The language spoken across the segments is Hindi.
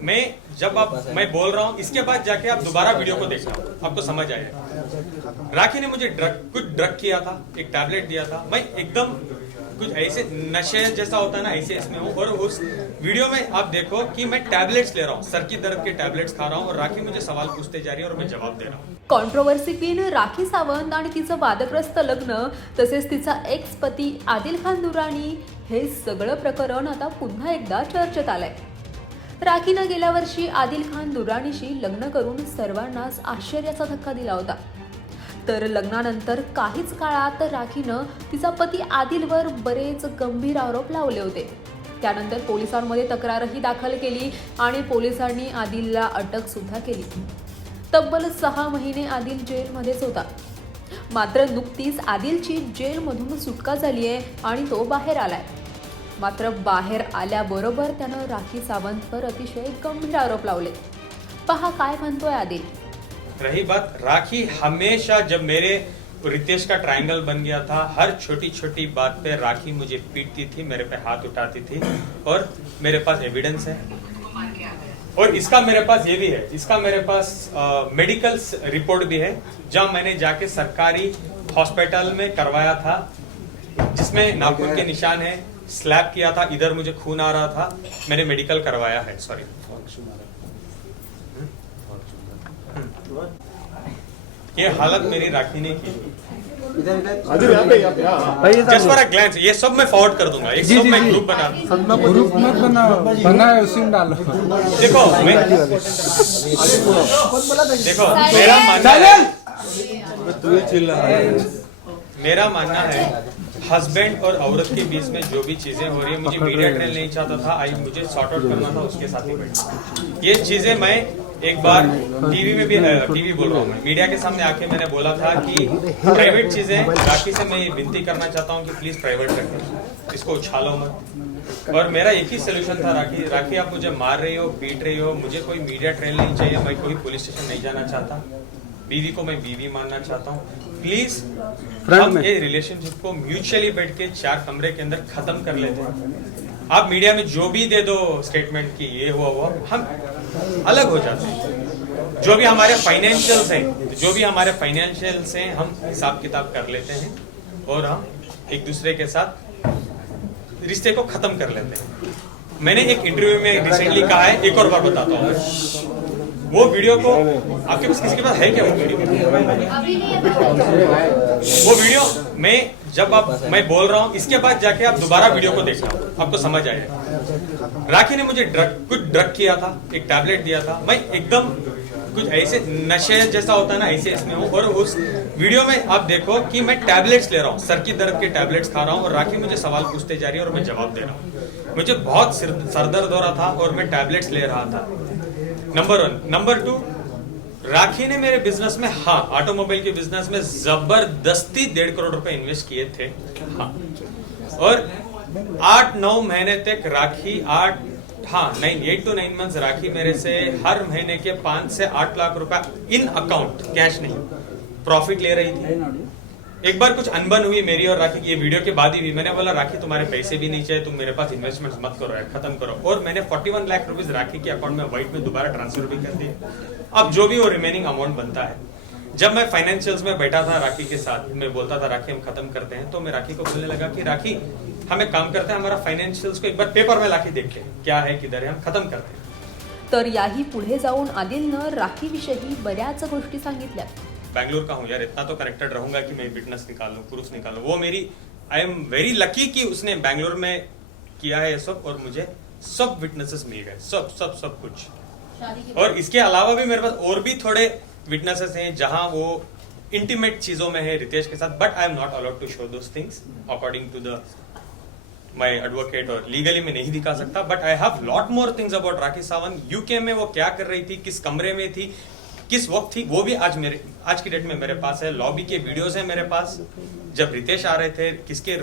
मैं बोल रहा हूँ इसके बाद जाके आप दोबारा वीडियो को देखना, आपको समझ आएगा। राखी ने मुझे कुछ ड्रग किया था, एक टैबलेट दिया था, मैं एकदम कुछ ऐसे नशे जैसा होता है ना, ऐसे इसमें हूँ। और उस वीडियो में आप देखो कि मैं टैबलेट्स ले रहा हूँ, सर की दर्द के टैबलेट्स खा रहा हूँ, और राखी मुझे सवाल पूछते जा रही है और मैं जवाब दे रहा हूँ। कॉन्ट्रोवर्सी क्वीन राखी सावंत आणि तिचं वादग्रस्त लग्न तसेच तिचा एक्स पती आदिल खान दुरानी हे सगळं प्रकरण आता पुन्हा एकदा चर्चेत आलंय। राखीनं गेल्या वर्षी आदिल खान दुरानीशी लग्न करून सर्वांनाच आश्चर्याचा धक्का दिला होता। तर लग्नानंतर काहीच काळात राखीनं तिचा पती आदिलवर बरेच गंभीर आरोप लावले होते। त्यानंतर पोलिसांमध्ये तक्रारही दाखल केली आणि पोलिसांनी आदिलला अटक सुद्धा केली। तब्बल 6 महिने आदिल जेलमध्येच होता। मात्र नुकतीच आदिलची जेलमधून सुटका झाली आहे आणि तो बाहेर आलाय। मात्र बाहेर आल्याबरोबर त्यानं राखी सावंतवर अतिशय गंभीर आरोप लावले। पहा काय म्हणतोय आदिल। रही बात राखी, हमेशा जब मेरे रितेश का ट्रायंगल बन गया था, हर छोटी छोटी बात पे राखी मुझे पीटती थी, मेरे पे हाथ उठाती थी, और मेरे पास एविडेंस है। और इसका मेरे पास ये भी है, इसका मेरे पास मेडिकल रिपोर्ट भी है, जहां मैंने जाके सरकारी हॉस्पिटल में करवाया था, जिसमें नाखून के निशान है, स्लैप किया था, इधर मुझे खून आ रहा था, मैंने मेडिकल करवाया है। सॉरी, ये हालत मेरी राखी ने की। जस्ट फॉर अ ग्लैंस, ये सब मैं फॉरवर्ड कर दूंगा, एक सब मैं ग्रुप बना दूंगा। ग्रुप मत बना उसी में डालो। देखो देखो मेरा मानना है हस्बैंड और औरत के बीच में जो भी चीजें हो रही है, मुझे मीडिया ट्रेल नहीं चाहता था, मुझे सॉर्ट आउट करना था, उसके साथ ही बैठा। ये चीजें मैं एक बार टीवी में भी, टीवी बोल रहा हूँ मैं, मीडिया के सामने आके मैंने बोला था कि प्राइवेट चीजें, राखी से मैं ये विनती करना चाहता हूँ कि प्लीज प्राइवेट रखें, इसको उछालो मत। और मेरा एक ही सोल्यूशन था, राखी आप मुझे मार रही हो, पीट रही हो, मुझे कोई मीडिया ट्रेल नहीं चाहिए, मैं कोई पुलिस स्टेशन नहीं जाना चाहता, बीवी को मैं बीवी मानना चाहता हूँ। प्लीज हम ये रिलेशनशिप को म्यूचुअली बैठ के 4 कमरे के अंदर खत्म कर लेते हैं। आप मीडिया में जो भी दे दो स्टेटमेंट की ये हुआ हुआ, हम अलग हो जाते हैं। जो भी हमारे फाइनेंशियल्स हैं, हम हिसाब किताब कर लेते हैं और हम एक दूसरे के साथ रिश्ते को खत्म कर लेते हैं। मैंने एक इंटरव्यू में रिसेंटली कहा है, एक और बार बताता हूँ, वो वीडियो को आपके पास, किसी के पास है क्या वो वीडियो? मैं बोल रहा हूँ इसके बाद जाके आप दोबारा वीडियो को देखना, आपको समझ आएगा। राखी ने मुझे कुछ ड्रग किया था, एक टैबलेट दिया था, मैं एकदम कुछ ऐसे नशे जैसा होता है ना, ऐसे इसमें हूँ। और उस वीडियो में आप देखो कि मैं टैबलेट्स ले रहा हूँ, सर की दर्द के टैबलेट्स खा रहा हूँ, और राखी मुझे सवाल पूछते जा रही है और मैं जवाब दे रहा हूँ। मुझे बहुत सर दर्द हो रहा था और मैं टैबलेट्स ले रहा था, नंबर 1। नंबर 2, राखी ने मेरे बिजनेस में, हाँ, ऑटोमोबाइल के बिजनेस में जबरदस्ती 1.5 करोड़ रुपए इन्वेस्ट किए थे, हाँ। और 8-9 महीने तक राखी 8 to 9 मंथ्स राखी मेरे से हर महीने के 5 से 8 लाख रुपए इन अकाउंट, कैश नहीं, प्रॉफिट ले रही थी। एक बार कुछ अनबन हुई मेरी और राखी की, ये वीडियो के बाद ही हुई। मैंने बोला राखी तुम्हारे पैसे भी नहीं चाहिए, तुम मेरे पास इन्वेस्टमेंट मत करो यार, खत्म करो। और मैंने 41 लाख रुपीस राखी के अकाउंट में व्हाइट में दोबारा ट्रांसफर भी कर दिए। अब जो भी वो रिमेनिंग अमाउंट बनता है, जब मैं फाइनेंशियल्स में बैठा था राखी के साथ, मैं बोलता था राखी हम खत्म करते हैं, तो मैं राखी को बोलने लगा कि राखी हम एक काम करते हैं, हमारा फाइनेंशियल्स को एक बार पेपर में लाके देखते हैं क्या है, किधर है, हम खत्म करते हैं। तर याही पुढे जाऊन आदिलनं राखीविषयी बऱ्याच गोष्टी सांगितल्या। बैंगलोर का हूँ यार, इतना तो कनेक्टेड रहूंगा कि मैं विटनेस निकालूं, प्रूफ निकालूं। वो मेरी, आई एम वेरी लकी कि उसने बैंगलोर में किया है ये सब, और मुझे सब विटनेसेस मिल गए, सब कुछ। और इसके अलावा भी मेरे पास और भी थोड़े विटनेसेस हैं जहां वो इंटीमेट चीजों में है रितेश के साथ, but I am not allowed to show those things according to the my advocate, और लीगली मैं नहीं दिखा सकता। But I have lot more things about Rakhi Sawant. UK में वो क्या कर रही थी, किस कमरे में थी, किस वक्त थी, वो भी आज की डेट में मेरे पास है। लॉबी के वीडियोस है मेरे पास, जब रितेश आ रहे थे, किसके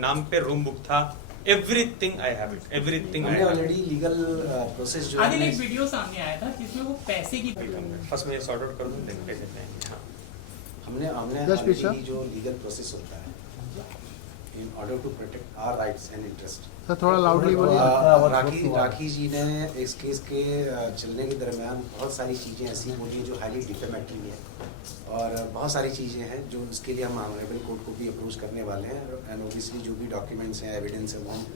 नाम पे रूम बुक था, everything I have it, everything I have. Already legal process जो आदिल, एक वीडियो सामने आया था जिसमें वो पैसे की, फर्स्ट मैं सॉर्ट आउट कर दूं, देन कैसे जाएंगे। हाँ, हमने ऑलरेडी जो लीगल प्रोसेस होता है in order to protect our rights and interest, sir थोड़ा लाउडली बोलिए। राखी जी ने इस केस के चलने के दरमियान बहुत सारी चीज़ें ऐसी बोली जो हाईली डिफेमेटरी है और बहुत सारी चीज़ें हैं जो उसके लिए हम ऑनरेबल कोर्ट को भी अप्रोच करने वाले हैं एंड ओबियसली जो भी डॉक्यूमेंट्स हैं एविडेंस है वो हम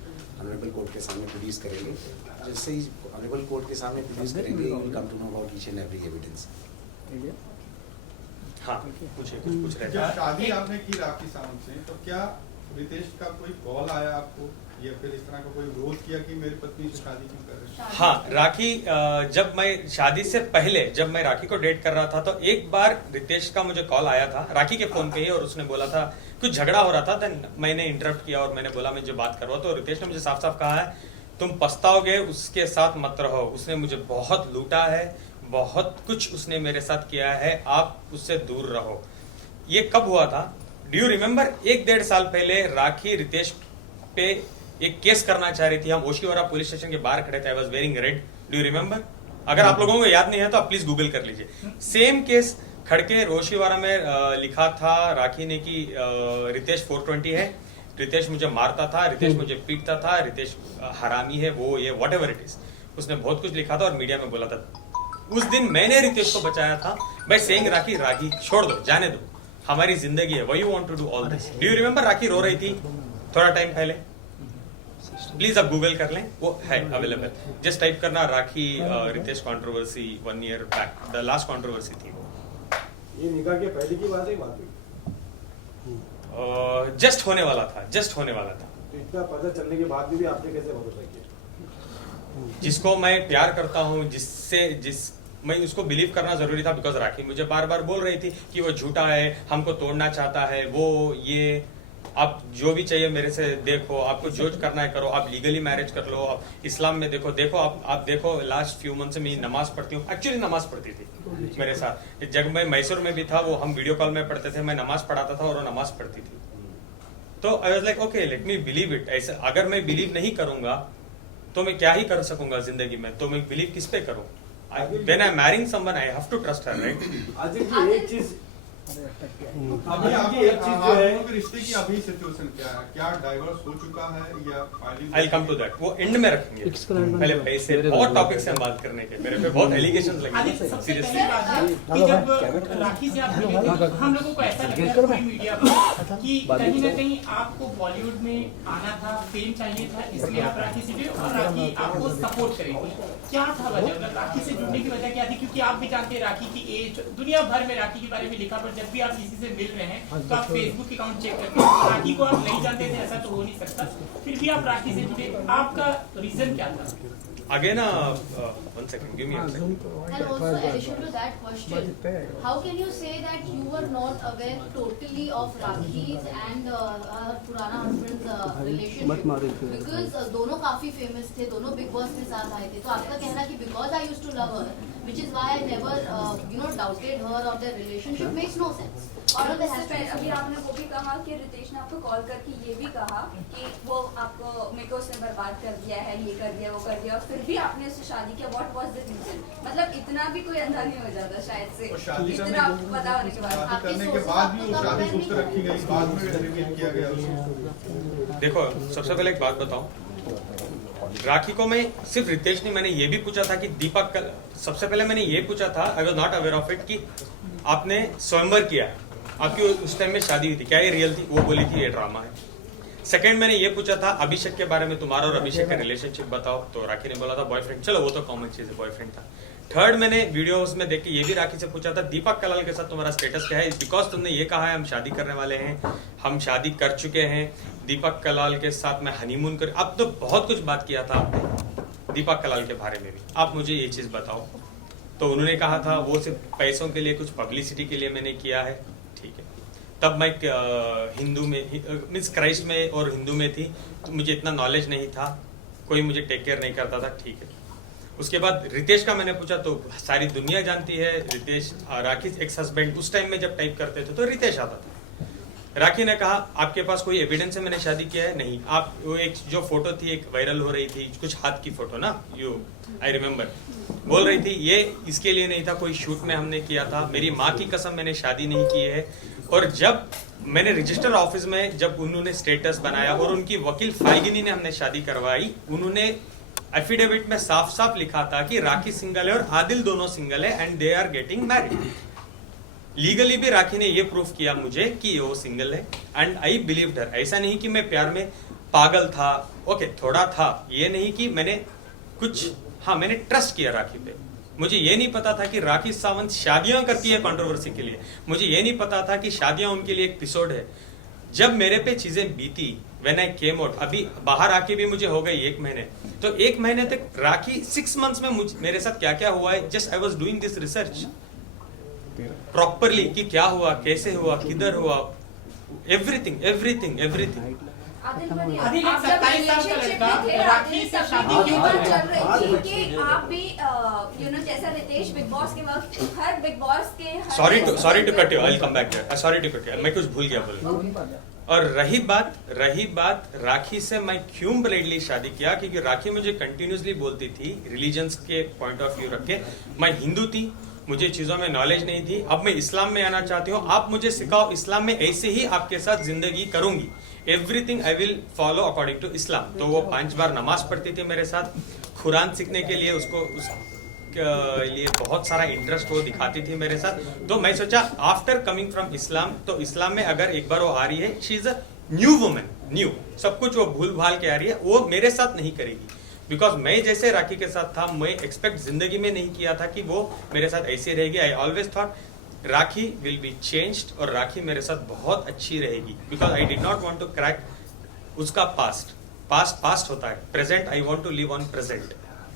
ऑनरेबल कोर्ट के सामने प्रोड्यूस करेंगे। जैसे ही ऑनरेबल कोर्ट के सामने प्रोड्यूस करेंगे you will come to know about each and every evidence. हाँ पूछिए, कुछ पूछ रहे थे। जब शादी आपने की राखी सावंत से तो क्या रितेश का कोई कॉल आया आपको या फिर इस तरह का कोई विरोध किया कि मेरी पत्नी से शादी क्यों कर रहे हैं? हाँ, राखी जब मैं शादी से पहले जब मैं राखी को डेट कर रहा था तो एक बार रितेश का मुझे कॉल आया था राखी के फोन पे ही, और उसने बोला था कुछ झगड़ा हो रहा था। देन मैंने इंटरप्ट किया और मैंने बोला मैं जो बात कर रहा हूँ, तो रितेश ने मुझे साफ साफ कहा है तुम पछताओगे, उसके साथ मत रहो, उसने मुझे बहुत लूटा है, बहुत कुछ उसने मेरे साथ किया है, आप उससे दूर रहो। ये कब हुआ था? Do you remember? 1-1.5 साल पहले राखी रितेश पे एक केस करना चाह रही थी। हम ओशिवारा पुलिस स्टेशन के बाहर खड़े थे। I was wearing red. Do you remember? अगर आप लोगों को याद नहीं है तो आप प्लीज गूगल कर लीजिए। सेम केस खड़के रोशिवारा में लिखा था राखी ने कि रितेश 420 है, रितेश मुझे मारता था, रितेश मुझे पीटता था, रितेश हरामी है, वो ये व्हाटएवर इट इज। उसने बहुत कुछ लिखा था और मीडिया में बोला था। उस दिन मैंने रितेश को बचाया था बाय सेइंग राखी छोड़ दो, जाने दो, हमारी जिंदगी है, why you want to do all this. Do you remember? Rakhi रो रही थी थोड़ा टाइम पहले, प्लीज आप गूगल कर लें, वो है अवेलेबल। जस्ट टाइप करना Rakhi Ritesh controversy 1 year back, the last controversy थी वो। ये निकाह के पहले की बात है, बात जस्ट होने वाला था। तो इतना पता चलने के बाद भी आपने कैसे भरोसा किया? जिसको मैं प्यार करता हूँ, मैं उसको बिलीव करना जरूरी था, बिकॉज राखी मुझे बार बार बोल रही थी कि वो झूठा है, हमको तोड़ना चाहता है, वो ये आप जो भी चाहिए मेरे से देखो, आपको जो करना है करो, आप लीगली मैरिज कर लो, आप इस्लाम में देखो आप देखो लास्ट फ्यू मंथ से मैं नमाज पढ़ती हूँ। एक्चुअली नमाज पढ़ती थी मेरे साथ, जब मैं मैसूर में भी था वो हम वीडियो कॉल में पढ़ते थे, मैं नमाज पढ़ाता था और वो नमाज पढ़ती थी। तो I was like okay let me believe it. ऐसे अगर मैं बिलीव नहीं करूंगा तो मैं क्या ही कर सकूंगा जिंदगी में, तो मैं बिलीव किस पे करूं? When I'm marrying someone, I have to trust her, right? आज एक चीज अभी आपके आप दोनों के रिश्ते की अभी सिचुएशन क्या है? क्या डाइवोर्स हो चुका है या filing? I'll come to that. वो एंड में रखेंगे। पहले पैसे बहुत टॉपिक्स हैं बात करने के, मेरे पे बहुत एलिगेशंस लगे। सबसे पहली बात है कि जब राखी से आप मिले थे, हम लोगों को ऐसा लग रहा था मीडिया पर कि कहीं ना कहीं आपको बॉलीवुड में आना था, फेम चाहिए था, इसलिए आप राखी से जुड़े और राखी आपको सपोर्ट करेगी। क्या था वजह? मतलब राखी से जुड़ने की वजह क्या थी? क्योंकि आप भी जानते हैं राखी की एज, दुनिया भर में राखी के बारे में लिखा, पर जब भी आप किसी से मिल रहे हैं तो आप फेसबुक अकाउंट चेक करते हैं। राखी को आप नहीं जानते थे, ऐसा तो हो नहीं सकता, फिर भी आप राखी से जुड़े, आपका रीजन क्या था? Again, 1 second, give me a second. And also, addition to that question, how can you say that you were not aware totally of Rakhi's and her Purana husband's relationship? Because दोनों काफी famous थे, दोनों Big Boss के साथ आए थे, तो आपका कहना कि because I used to love her, which is why I never, doubted her or their relationship makes no sense. और अभी आपने वो भी कहा कि रितेश ने आपको कॉल करके ये भी कहा कि वो आपको मेरे को उसने बर्बाद कर दिया है, ये कर दिया, वो कर दिया, और फिर भी आपने उससे शादी किया। What was the reason? मतलब इतना भी कोई अंधा नहीं हो जाता शायद से, इतना आपको पता होने के बाद। शादी करने के बाद भी वो शादी गुप्त रखी गई, बाद में रिवील किया गया उसको। देखो सबसे पहले एक बात बताऊं, राखी को मैं सिर्फ रितेश नहीं, मैंने ये भी पूछा था कि दीपक, सबसे पहले मैंने ये पूछा था, I was not aware of it, कि आपने स्वयंवर किया, आपकी उस टाइम में शादी हुई थी, क्या ये रियल थी? वो बोली थी ये ड्रामा है। सेकंड मैंने ये पूछा था अभिषेक के बारे में, तुम्हारा और अभिषेक का रिलेशनशिप बताओ, तो राखी ने बोला था बॉयफ्रेंड। चलो वो तो कॉमन चीज है, बॉयफ्रेंड था। थर्ड मैंने वीडियोस में देख के ये भी राखी से पूछा था दीपक कलाल के साथ तुम्हारा स्टेटस क्या है, बिकॉज तुमने ये कहा है हम शादी करने वाले हैं, हम शादी कर चुके हैं, दीपक कलाल के साथ मैं हनीमून कर, अब तो बहुत कुछ बात किया था आपने दीपक कलाल के बारे में भी, आप मुझे ये चीज बताओ। तो उन्होंने कहा था वो सिर्फ पैसों के लिए, कुछ पब्लिसिटी के लिए मैंने किया है। ठीक है, तब मैं हिंदू में मीन्स क्राइस्ट में और हिंदू में थी, तो मुझे इतना नॉलेज नहीं था, कोई मुझे टेक केयर नहीं करता था। ठीक है, उसके बाद रितेश का मैंने पूछा तो सारी दुनिया जानती है, रितेश राखी एक्स हस्बैंड, उस टाइम में जब टाइप करते थे तो रितेश आता था। राखी ने कहा आपके पास कोई एविडेंस है मैंने शादी किया है? नहीं। आप वो एक जो फोटो थी एक वायरल हो रही थी, कुछ हाथ की फोटो ना, यू आई रिमेम्बर, बोल रही थी ये इसके लिए नहीं था, कोई शूट में हमने किया था, मेरी माँ की कसम मैंने शादी नहीं की है। और जब मैंने रजिस्टर ऑफिस में जब उन्होंने स्टेटस बनाया और उनकी वकील फाइगिनी ने हमने शादी करवाई, उन्होंने एफिडेविट में साफ साफ लिखा था कि राखी सिंगल है और आदिल दोनों सिंगल है and they are getting married. Legally भी राखी ने ये प्रूफ किया मुझे कि वो सिंगल है एंड आई बिलीव्ड हर। ऐसा नहीं कि मैं प्यार में पागल था, ओके थोड़ा था, ये नहीं कि मैंने कुछ, हाँ मैंने ट्रस्ट किया राखी पे। मुझे ये नहीं पता था कि राखी सावंत शादियां करती है कंट्रोवर्सी के लिए, मुझे ये नहीं पता था कि शादियां उनके लिए एक एपिसोड है। जब मेरे पे चीजें बीती, व्हेन आई केम आउट, अभी बाहर आके भी मुझे हो गई 1 महीने, तो 1 महीने तक राखी 6 मंथ्स में मेरे साथ क्या क्या हुआ है, just I was doing this research properly कि क्या हुआ, कैसे हुआ, किधर हुआ, एवरीथिंग एवरीथिंग एवरीथिंग। आदिल भाई, आदिल आप जब 27 साल का relationship लड़का में थे, राखी आदिल से तब शादी भी क्यों बात कर चल रही थी कि आप भी जैसा रितेश बिग बॉस के वक्त हर बिग बॉस के हर sorry to cut you, I will come back there, sorry to cut you, मैं कुछ भूल गया बोलना। और रही बात राखी से मैं क्यों ब्लेडली शादी किया, क्योंकि राखी मुझे कंटिन्यूसली बोलती थी रिलीजन्स के पॉइंट ऑफ व्यू रख के, मैं हिंदू थी, मुझे चीजों में नॉलेज नहीं थी, अब मैं इस्लाम में आना चाहती हूँ, आप मुझे सिखाओ इस्लाम में, ऐसे ही आपके साथ जिंदगी करूंगी, everything I will follow according to Islam. तो वो 5 बार नमाज पढ़ती थी मेरे साथ, कुरान सीखने के लिए उसको लिए बहुत सारा इंटरेस्ट वो दिखाती थी मेरे साथ। तो मैं सोचा आफ्टर कमिंग फ्रॉम इस्लाम, तो इस्लाम में अगर एक बार वो आ रही है, she is a new women, new सब कुछ वो भूल भाल के आ रही है, वो मेरे साथ नहीं करेगी। बिकॉज मैं जैसे राखी के साथ था, मैं एक्सपेक्ट जिंदगी में नहीं किया था कि वो मेरे साथ ऐसे रहेगी। I always thought Rakhi will be changed और राखी मेरे साथ बहुत अच्छी रहेगी, because I did not want to crack उसका पास्ट होता है, present I want to live on present.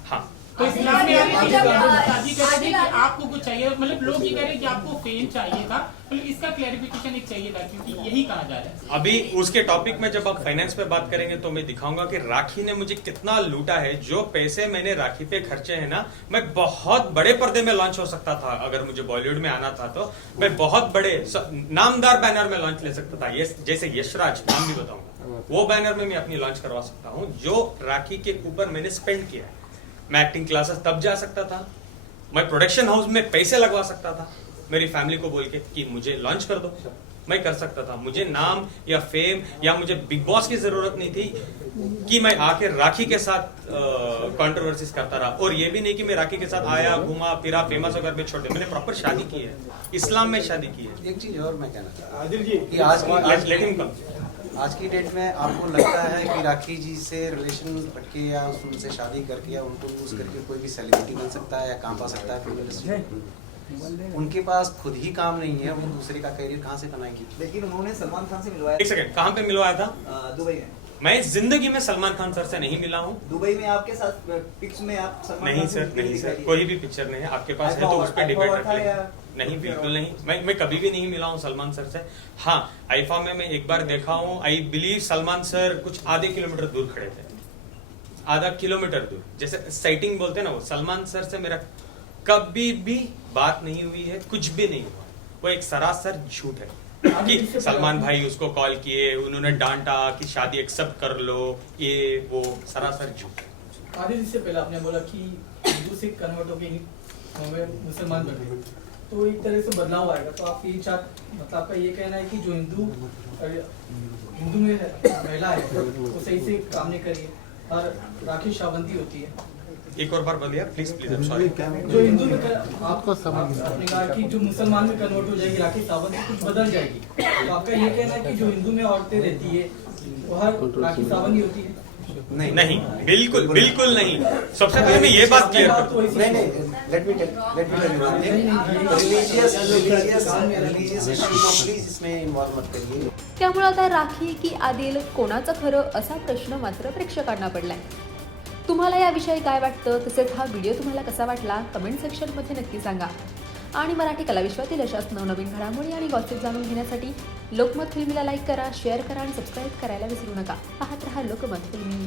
हाँ, तो इस्लाम में आप जब, शादी कर रहे थे कि आदिल- आपको कुछ चाहिए, मतलब लोग ये कह रहे हैं कि आपको फेम चाहिए था, मतलब इसका क्लैरिफिकेशन एक चाहिए था, क्योंकि यही कहा जा रहा है। अभी उसके टॉपिक में जब आप फाइनेंस पे बात करेंगे तो मैं दिखाऊंगा कि राखी ने मुझे कितना लूटा है। जो पैसे मैंने राखी पे खर्चे हैं ना, मैं बहुत बड़े पर्दे में लॉन्च हो सकता था। अगर मुझे बॉलीवुड में आना था तो मैं बहुत बड़े नामदार बैनर में लॉन्च ले सकता था, जैसे यशराज, नाम भी बताऊंगा, वो बैनर में मैं अपनी लॉन्च करवा सकता हूँ जो राखी के ऊपर मैंने स्पेंड किया है। मैं एक्टिंग क्लासेस तब जा सकता था, मैं प्रोडक्शन हाउस में पैसे लगवा सकता था, मेरी फैमिली को बोल के कि मुझे लॉन्च कर दो, मैं कर सकता था। मुझे नाम या फेम या मुझे बिग बॉस की जरूरत नहीं थी कि मैं आके राखी के साथ कंट्रोवर्सीज करता रहा। और ये भी नहीं कि मैं राखी के साथ आया, घूमा फिरा, फेमस होकर मैं छोड़ दिया। मैंने प्रॉपर शादी की है, इस्लाम में शादी की है। एक चीज और मैं कहना चाहता हूँ आदिल जी कि लेट हिम कम। आज की डेट में आपको लगता है कि राखी जी से रिलेशन रख या उनसे शादी करके या उनको यूज करके कोई भी सेलिब्रिटी बन सकता है या काम पा सकता है फिल्म इंडस्ट्री में? उनके पास खुद ही काम नहीं है, वो दूसरे का करियर कहाँ से बनाएंगी? लेकिन उन्होंने सलमान खान से मिलवाया। एक सेकंड, कहाँ पे मिलवाया था? दुबई में। मैं जिंदगी में सलमान खान सर से नहीं मिला हूँ। दुबई में आपके साथ पिक्स में आप सलमान नहीं खान से सर, मिलते नहीं दिखाई सर, दिए। कोई भी पिक्चर नहीं है। आपके पास है तो उस पर डिबेट था रख या- ले। नहीं, बिल्कुल नहीं, मैं कभी भी नहीं मिला हूँ सलमान सर से। हाँ, आईफा में मैं एक बार देखा हूँ, आई बिलीव सलमान सर कुछ आधे किलोमीटर दूर खड़े थे, आधा किलोमीटर दूर, जैसे साइटिंग बोलते हैं ना, वो सलमान सर से मेरा कभी भी बात नहीं हुई है, कुछ भी नहीं हुआ। वो एक सरासर झूठ है कि सलमान भाई उसको कॉल किए, उन्होंने डांटा कि शादी एक्सेप्ट कर लो, ये वो सरासर झूठ है। आदिल, इससे पहले आपने बोला कि हिंदू से कन्वर्ट होके मुसलमान बन गए, तो एक तरह से बदलाव आएगा। तो आप ये मतलब आपका ये कहना है कि जो हिंदू में महिला है वो सही से काम नहीं करिए और राखी सावंती होती है। एक और बार बोलिए प्लीज, आई एम सॉरी। जो हिंदू में आपने कहा कि जो मुसलमान में कन्वर्ट हो जाएगी राखी सावंती, कुछ बदल जाएगी, तो आपका ये कहना है कि जो हिंदू में औरतें रहती है वो हर राखी सावंती होती है? नहीं, बिल्कुल बिल्कुल नहीं। सबसे पहले मैं ये बात क्लियर कर दूं। नहीं, let me tell you one thing, religious issue को प्लीज इसमें इन्वॉल्व मत करिए। त्यामुळे आता राखी की आदिल कोणाचं खरं असा प्रश्न मात्र प्रेक्षकांना पडलाय। तुम्हाला याविषयी काय वाटतं, तसेच हा व्हिडिओ तुम्हाला कसा वाटला कमेंट सेक्शनमध्ये नक्की सांगा। आणि मराठी कलाविश्वातील अशाच नवनवीन घडामोडी आणि गॉसिप जाणून घेण्यासाठी लोकमत फिल्मीला लाईक करा, शेअर करा आणि सबस्क्राईब करायला विसरू नका। पाहत रहा लोकमत फिल्मी।